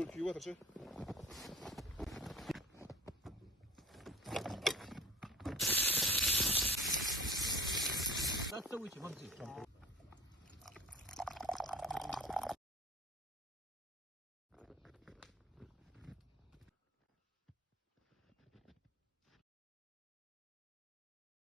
put few water, sir. That's the witch, Mumsy.